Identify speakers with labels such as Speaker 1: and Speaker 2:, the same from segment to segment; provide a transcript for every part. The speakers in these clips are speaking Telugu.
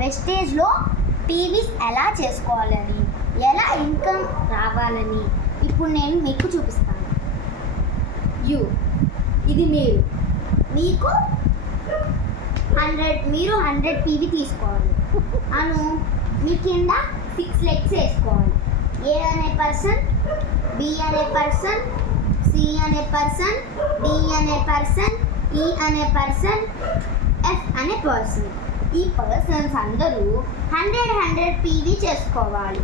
Speaker 1: వెస్టేజ్లో పీవీస్ ఎలా చేసుకోవాలని ఎలా ఇన్కమ్ రావాలని ఇప్పుడు నేను మీకు చూపిస్తాను. యూ ఇది మీరు. మీకు హండ్రెడ్ మీరు హండ్రెడ్ పీవీ తీసుకోవాలి. అను మీ కింద సిక్స్ లెగ్స్ వేసుకోవాలి. ఏ అనే పర్సన్ బి అనే పర్సన్ సి అనే పర్సన్ డి అనే పర్సన్ ఈ e అనే పర్సన్ ఎఫ్ అనే పర్సన్ ఈ పర్సన్స్ అందరూ హండ్రెడ్ హండ్రెడ్ పీవీ చేసుకోవాలి.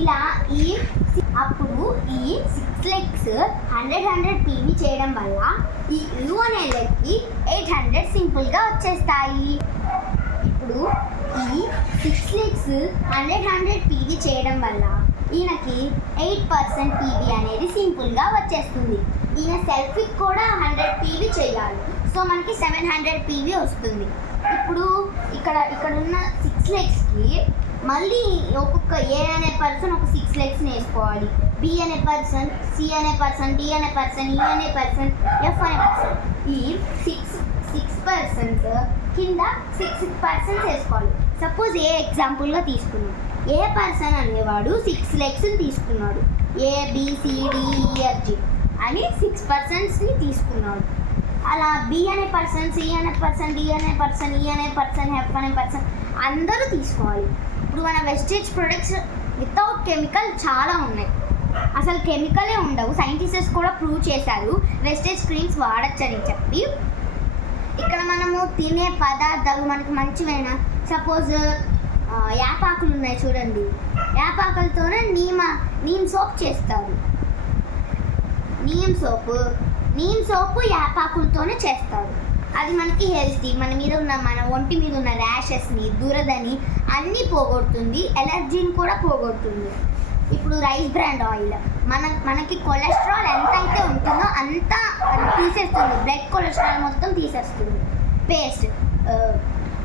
Speaker 1: ఇలా ఈ అప్పుడు ఈ six legs hundred hundred PV చేయడం వల్ల ఈ యూ అనే లెగ్కి ఎయిట్ హండ్రెడ్ సింపుల్గా వచ్చేస్తాయి. ఇప్పుడు ఈ six legs hundred hundred PV చేయడం వల్ల ఈయనకి ఎయిట్ పర్సెంట్ పీవీ అనేది సింపుల్గా వచ్చేస్తుంది. ఈయన సెల్ఫీకి కూడా హండ్రెడ్ పీవీ చేయాలి. సో మనకి సెవెన్ హండ్రెడ్ పీవీ వస్తుంది. ఇప్పుడు ఇక్కడ ఇక్కడ ఉన్న సిక్స్ లెగ్స్కి మళ్ళీ ఒక్కొక్క ఏ అనే పర్సన్ ఒక సిక్స్ e లెగ్స్ వేసుకోవాలి బి అనే పర్సన్ సి అనే పర్సన్ డి అనే పర్సన్ ఈ అనే పర్సన్ ఎఫ్ అనే పర్సన్ ఈ సిక్స్ సిక్స్ పర్సన్స్ కింద సిక్స్ సిక్స్ పర్సన్స్ వేసుకోవాలి. సపోజ్ ఏ ఎగ్జాంపుల్గా తీసుకున్నాం. ఏ పర్సన్ అనేవాడు సిక్స్ లెగ్స్ని తీసుకున్నాడు. ఏ బిసిడిఈఎఫ్జి e, అని సిక్స్ పర్సన్స్ని తీసుకున్నాడు అలా బి అనే పర్సన్ సి అనే పర్సన్ డి అనే పర్సన్ ఈ e అనే పర్సన్ హెఫ్ అనే పర్సన్ అందరూ తీసుకోవాలి. ఇప్పుడు మన వెస్టేజ్ ప్రొడక్ట్స్ వితౌట్ కెమికల్ చాలా ఉన్నాయి. అసలు కెమికలే ఉండవు. సైంటిస్ట్స్ కూడా ప్రూవ్ చేశారు. వెస్టేజ్ క్రీమ్స్ వాడచ్చని చెప్పి ఇక్కడ మనము తినే పదార్థాలు మనకి మంచివైన సపోజ్ యాపాకులు ఉన్నాయి చూడండి. యాపాకులతోనే నీమ నీమ్ సోప్ చేస్తారు. నీమ్ సోపు నీమ్ సోపు యాపాకులతోనే చేస్తారు. అది మనకి హెల్తీ. మన మీద ఉన్న మన ఒంటి మీద ఉన్న ర్యాషెస్ని దురదని అన్నీ పోగొడుతుంది. ఎలర్జీని కూడా పోగొడుతుంది. ఇప్పుడు రైస్ బ్రాండ్ ఆయిల్ మన మనకి కొలెస్ట్రాల్ ఎంత అయితే ఉంటుందో అంత తీసేస్తుంది. బ్లడ్ కొలెస్ట్రాల్ మొత్తం తీసేస్తుంది. పేస్ట్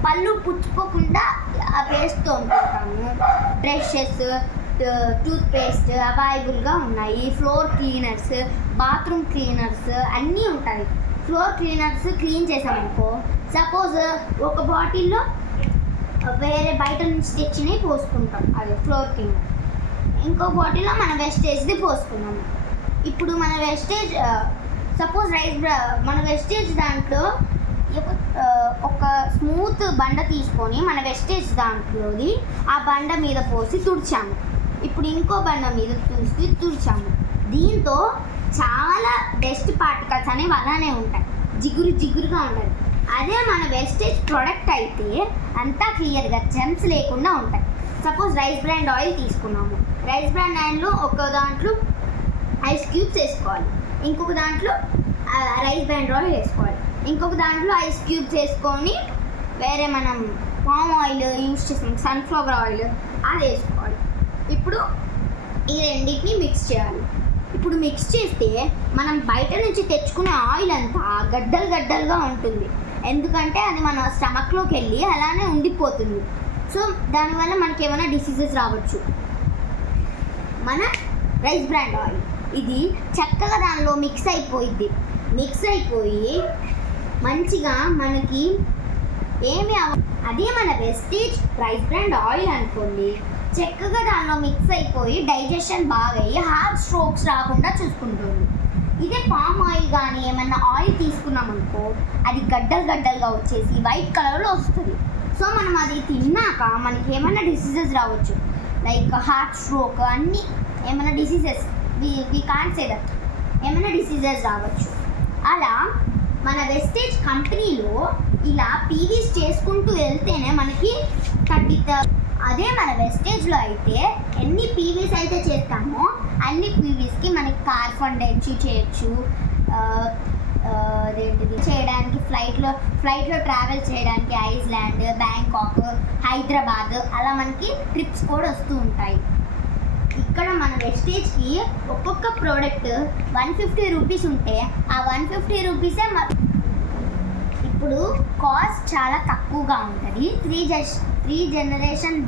Speaker 1: పళ్ళు పుచ్చుకోకుండా ఆ పేస్ట్ ఉంటుంటాము బ్రషెస్ టూత్ పేస్ట్ అవైలబుల్గా ఉన్నాయి. ఫ్లోర్ క్లీనర్స్ బాత్రూమ్ క్లీనర్స్ అన్నీ ఉంటాయి. ఫ్లోర్ క్లీనర్స్ క్లీన్ చేసామనుకో సపోజ్ ఒక బాటిల్లో వేరే బయట నుంచి తెచ్చినవి పోసుకుంటాం. అదే ఫ్లోర్ క్లీనర్ ఇంకో బాటిల్లో మన వెస్టేజ్ది పోసుకున్నాము ఇప్పుడు మన వెస్టేజ్ సపోజ్ రైస్ మన వెస్టేజ్ దాంట్లో ఒక- స్మూత్ బండ తీసుకొని మన వెస్టేజ్ దాంట్లోది ఆ బండ మీద పోసి తుడిచాము. ఇప్పుడు ఇంకో బండ మీద చూసి తుడిచాము. దీంతో చాలా డస్ట్ పార్టికల్స్ అనేవి అలానే ఉంటాయి. జిగురు జిగురుగా ఉంటాయి అదే మన వెస్టేజ్ ప్రొడక్ట్ అయితే అంతా క్లియర్గా జెమ్స్ లేకుండా ఉంటాయి. సపోజ్ రైస్ బ్రాండ్ ఆయిల్ తీసుకున్నాము. రైస్ బ్రాండ్ ఆయిల్లో ఒక దాంట్లో ఐస్ క్యూబ్స్ వేసుకోవాలి. ఇంకొక దాంట్లో రైస్ బ్రాండ్ ఆయిల్ వేసుకోవాలి. ఇంకొక దాంట్లో ఐస్ క్యూబ్స్ వేసుకొని వేరే మనం పామ్ ఆయిల్ యూస్ చేస్తాం సన్ఫ్లవర్ ఆయిల్ అది వేసుకోవాలి. ఇప్పుడు ఈ రెండింటిని మిక్స్ చేయాలి. ఇప్పుడు మిక్స్ చేస్తే మనం బయట నుంచి తెచ్చుకునే ఆయిల్ అంతా గడ్డలు గడ్డలుగా ఉంటుంది. ఎందుకంటే అది మన స్టమక్లోకి వెళ్ళి అలానే ఉండిపోతుంది. సో దానివల్ల మనకి ఏమైనా డిసీజెస్ రావచ్చు. మన రైస్ బ్రాండ్ ఆయిల్ ఇది చక్కగా దానిలో మిక్స్ అయిపోయింది మిక్స్ అయిపోయి మంచిగా మనకి ఏమి అవ అదే మన వెస్టేజ్ రైస్ బ్రాండ్ ఆయిల్ అనుకోండి. చక్కగా దానిలో మిక్స్ అయిపోయి డైజెషన్ బాగా అయ్యి హార్ట్ స్ట్రోక్స్ రాకుండా చూసుకుంటుంది. ఇదే పామ్ ఆయిల్ కానీ ఏమన్నా ఆయిల్ తీసుకున్నాం అనుకో అది గడ్డలు గడ్డలుగా వచ్చేసి వైట్ కలర్లో వస్తుంది. సో మనం అది తిన్నాక మనకి ఏమైనా డిసీజెస్ రావచ్చు. లైక్ హార్ట్ స్ట్రోక్ అన్నీ ఏమైనా diseases we we can say that ఏమైనా డిసీజెస్ రావచ్చు. అలా మన వెస్టేజ్ కంపెనీలో ఇలా పీవీస్ చేసుకుంటూ వెళ్తేనే మనకి థర్టీ అదే మన వెస్టేజ్లో అయితే ఎన్ని పీవీస్ అయితే చేస్తామో అన్ని పీవీస్కి మనకి కార్ ఫండ్ ఇచ్చి చేయొచ్చు అదేంటిది? చేయడానికి ఫ్లైట్లో ఫ్లైట్లో ట్రావెల్ చేయడానికి ఐస్లాండ్ బ్యాంకాక్ హైదరాబాద్ అలా మనకి ట్రిప్స్ కూడా వస్తూ ఉంటాయి. ఇక్కడ మన వెస్టేజ్కి ఒక్కొక్క ప్రోడక్ట్ వన్ ఫిఫ్టీ రూపీస్ ఉంటే ఆ వన్ ఫిఫ్టీ రూపీసే ఇప్పుడు కాస్ట్ చాలా తక్కువగా ఉంటుంది. త్రీ జ త్రీ జనరేషన్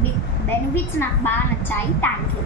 Speaker 1: బెనిఫిట్స్ నాకు బాగా నచ్చాయి. Thank you